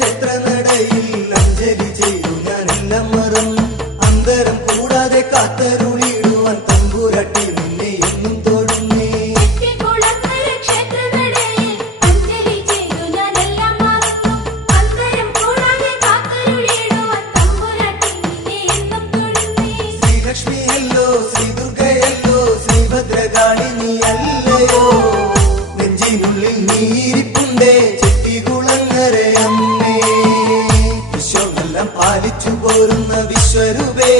ക്ഷേത്രനടയിൽ അഞ്ജലി ചെയ്തു ഞാനെല്ലാം മറന്നു. അന്തരം കൂടാതെ കാത്തരുളിയിടുവാൻ തമ്പുരാട്ടി നിന്നെ എന്നും തൊഴുന്നേ. ശ്രീലക്ഷ്മിയല്ലോ ശ്രീദുർഗയല്ലോ ശ്രീഭദ്രകാളിനി അല്ലയോ നെഞ്ചിനുള്ളിൽ നീരിപ്പുണ്ടേ ചെട്ടികുളങ്ങരയമ്മേ. വിശ്വമെല്ലാം പാലിച്ചു പോരുന്ന വിശ്വരൂപേ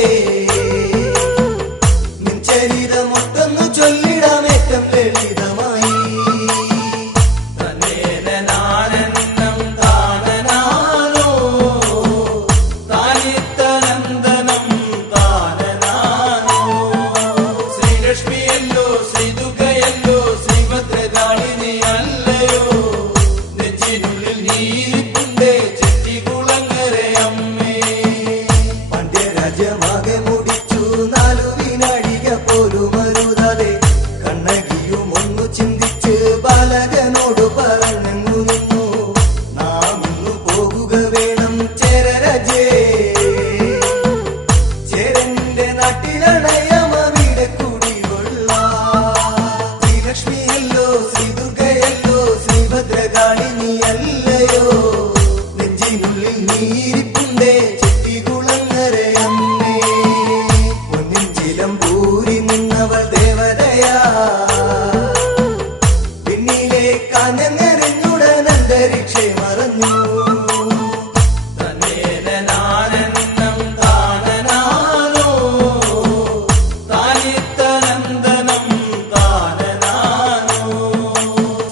നിൻ ചരിതമൊട്ടൊന്നു ചൊല്ലിടാമേറ്റം ലളിതമായി. ശ്രീലക്ഷ്മിയല്ലോ ശ്രീദുർഗയല്ലോ ശ്രീഭദ്രകാളിനി അല്ലയോ നെഞ്ചിനുള്ളിൽ നീരിപ്പുണ്ടേ ചെട്ടികുളങ്ങരയമ്മേ. പാണ്ഡ്യരാജ്യമാകെ മുടിച്ചു 4 വിനാഴിക പോലും അരുതാതെ കണ്ണകിയും ഒന്നു ചിന്തിച്ച് ബാലകനോട് പറഞ്ഞങ്ങു നിന്നു. നാം ഇന്നു പോകുക വേണം ചേരരാജേ. ചേരന്റെ നാട്ടിലണയമവിടെ കുടികൊള്ളാം. ശ്രീലക്ഷ്മിയല്ലോ ശ്രീദുർഗയല്ലോ ശ്രീഭദ്രകാളിനി അല്ലയോ നെഞ്ചിനുള്ളിൽ നീരിപ്പുണ്ടേ ചെട്ടികുളങ്ങരയമ്മേ. പൊന്നിൻ ചിലമ്പൂരി നിന്നവൾ ദേവതയാ പിന്നിലെ കാഞ്ഞെറിഞ്ഞുടൻ അന്തരീക്ഷേ മറഞ്ഞു.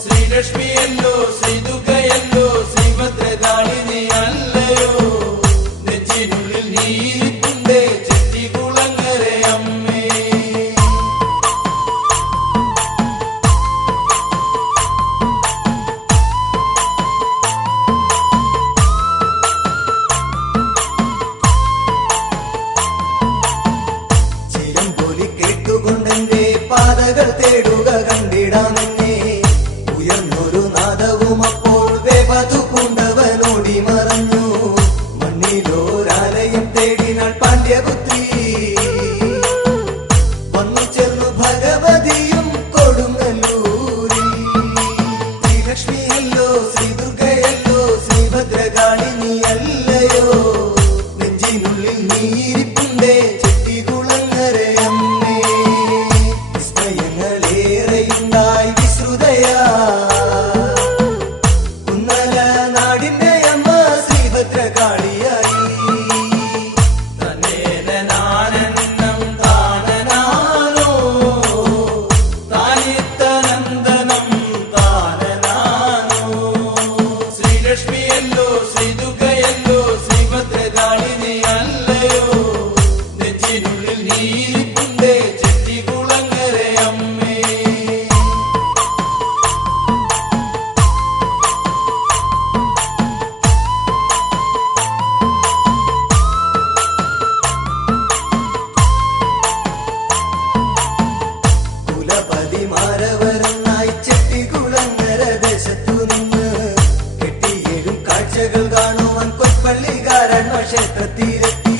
ശ്രീലക്ഷ്മിയല്ലോ ശ്രീദുർഗയല്ലോ ശ്രീഭദ്രകാളിനി അല്ലയോ നെഞ്ചിനുള്ളിൽ നീരിപ്പുണ്ടേ ചെട്ടികുളങ്ങരയമ്മേ. ചിലമ്പൊലി കേട്ടുകൊണ്ടെന്റെ പാതകൾ തേടുക കണ്ടിടാമെന്നെ. ഉയർന്നൊരു നാദവും അപ്പോൾ വേപതു പൂണ്ടവനോടി മറഞ്ഞു. മണ്ണിലോരാലയം തേടിനാൾ പാണ്ഡ്യപുത്രി വന്നു ചേർന്നു ഭഗവതിയും കൊടുങ്ങല്ലൂരിൽ. ശ്രീലക്ഷ്മിയല്ലോ ശ്രീദുർഗയല്ലോ ശ്രീഭദ്രകാളിനി അല്ലയോ നെഞ്ചിനുള്ളിൽ നീരിപ്പുണ്ടേ ചെട്ടികുളങ്ങരയമ്മേ. വിസ്മയങ്ങളേറെയുണ്ടായി വിശ്രുതയാ കുന്നല നാടിന്റെ അമ്മ ശ്രീഭദ്രകാളിയായി. ശ്രീലക്ഷ്മിയല്ലോ ശ്രീദുർഗയല്ലോ ശ്രീഭദ്രകാളിനി അല്ലയോ നെഞ്ചിനുള്ളിൽ നീരിപ്പുണ്ടേ ചെട്ടികുളങ്ങരയമ്മേ. കുലപതിമാരവരനായി ചെട്ടികുളങ്ങര ദേശത്തു നിന്ന് കെട്ടിയേഴും കാഴ്ചകൾ കാണുവാൻ കൊപ്പള്ളിക്കാരൻ ക്ഷേത്രത്തിലെത്തി.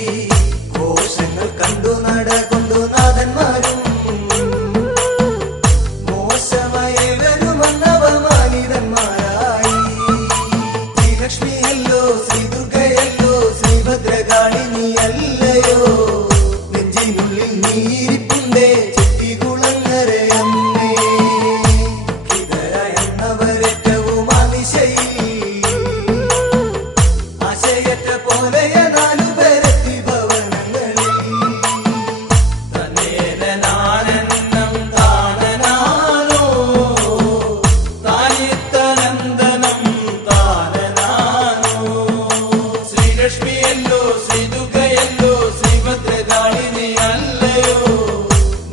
ഘോഷങ്ങൾ കണ്ടു നടകൊണ്ടു നാഥന്മാരും മോശമയേവരും അന്നവമാനിതന്മാരായി. ശ്രീലക്ഷ്മിയല്ലോ ശ്രീദുർഗയല്ലോ ശ്രീഭദ്രകാളിനി അല്ലയോ നെഞ്ചിനുള്ളിൽ നീരിപ്പുണ്ടേ ചെട്ടികുളങ്ങരയമ്മേ. ഇതര എന്നവരേറ്റവും അതിശയിൽ ആശയറ്റ പോലെയ 4 പേരെത്തി ഭവനങ്ങളിൽ. ശ്രീലക്ഷ്മിയല്ലോ ശ്രീദുർഗയല്ലോ ശ്രീഭദ്രകാളിനി അല്ലയോ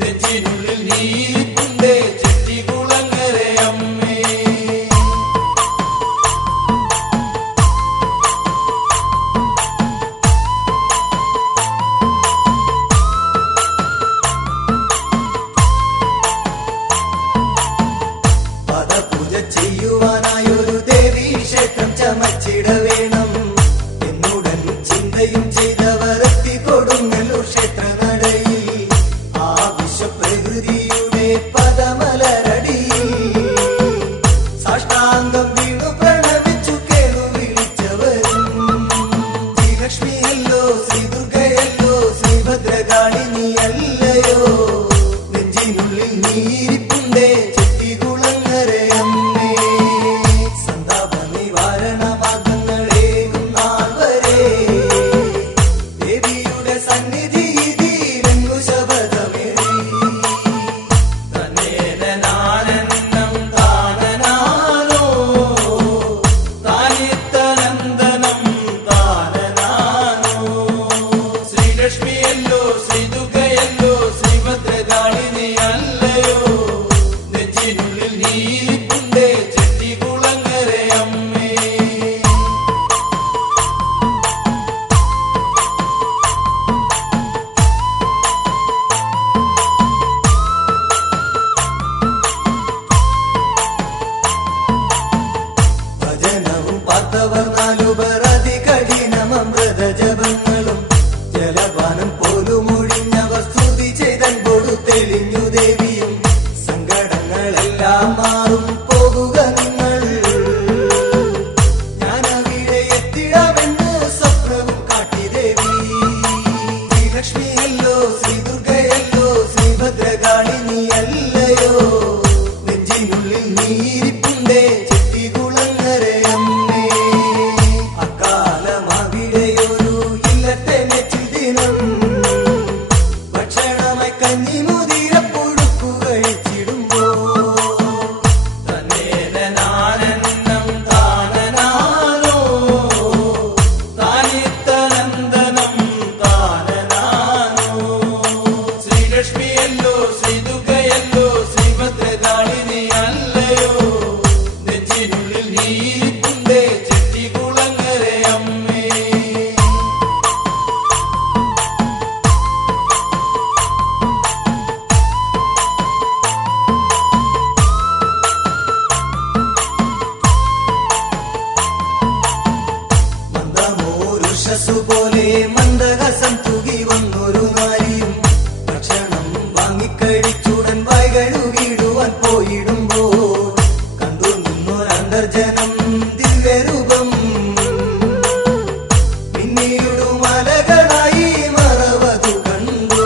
നെഞ്ചിനുള്ളിൽ നീരിപ്പുണ്ടേ ചെട്ടികുളങ്ങരയമ്മേ. പദപൂജ ചെയ്യുവാനായൊരു ദേവീ ക്ഷേത്രം ചമച്ചിട വേണം. ഉഷസ്സുപോലെ മന്ദഹസം തൂകി വന്നൊരു നാരിയും ഭക്ഷണം വാങ്ങിക്കഴിച്ചുടൻ വായ്കഴുകിടുവാൻ പോയിടുമ്പോൾ കണ്ടു നിന്നൊരന്തർജനം ദിവ്യരൂപം പിന്നീടുമലകളായി മറവതു കണ്ടു.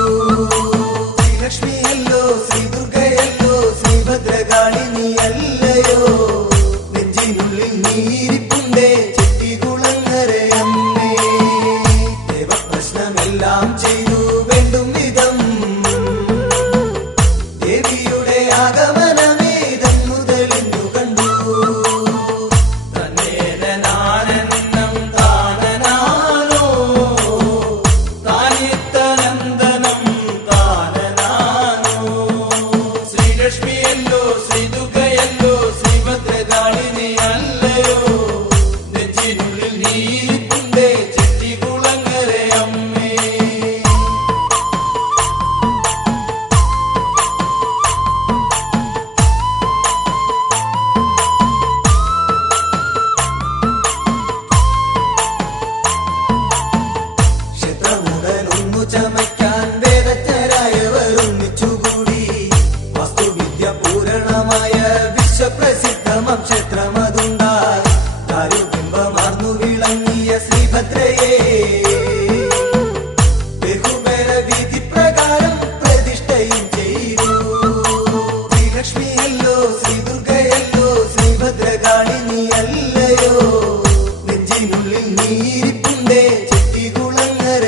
ശ്രീലക്ഷ്മിയല്ലോ, ശ്രീ ദുർഗയല്ലോ, ശ്രീഭദ്രകാളി നീയല്ലയോ, നെഞ്ചിനുള്ളിൽ നീരിപ്പുണ്ടേ ചെട്ടികുളങ്ങരയമ്മേ. ദേവപ്രശ്നമെല്ലാം ചെയ്തു വേണ്ടും വിധം ദേവിയുടെ ആഗമനമേതെന്നു തെളിഞ്ഞു കണ്ടു. തന്നേനാനന്ദം താനനാനോ താനിത്തനന്ദനം താനനാനോ. ശ്രീലക്ഷ്മിയല്ലോ, ശ്രീ ദുർഗയല്ലോ, ശ്രീഭദ്രകാളി നീയല്ലയോ, നെഞ്ചിനുള്ളിൽ നീരിപ്പുണ്ടേ ചെട്ടികുളങ്ങരയമ്മേ. ക്ഷേത്രമുടനൊന്നു ചമയ്ക്കാൻ വേദജ്ഞരായവർ ഒന്നിച്ചുകൂടി. വാസ്തുവിദ്യ പൂരണമായ വിശ്വപ്രസിദ്ധമം ക്ഷേത്രമതുണ്ടായി. ദാരുബിംബമാർന്നു വിളങ്ങിയ ശ്രീഭദ്രയെ ബഹുബല വിധിപ്രകാരം പ്രതിഷ്ഠയും ചെയ്തു. ശ്രീലക്ഷ്മിയല്ലോ, ശ്രീ ദുർഗയല്ലോ, ശ്രീഭദ്രകാളി നീയല്ലയോ, നെഞ്ചിനുള്ളിൽ നീരിപ്പുണ്ടേ ചെട്ടികുളങ്ങര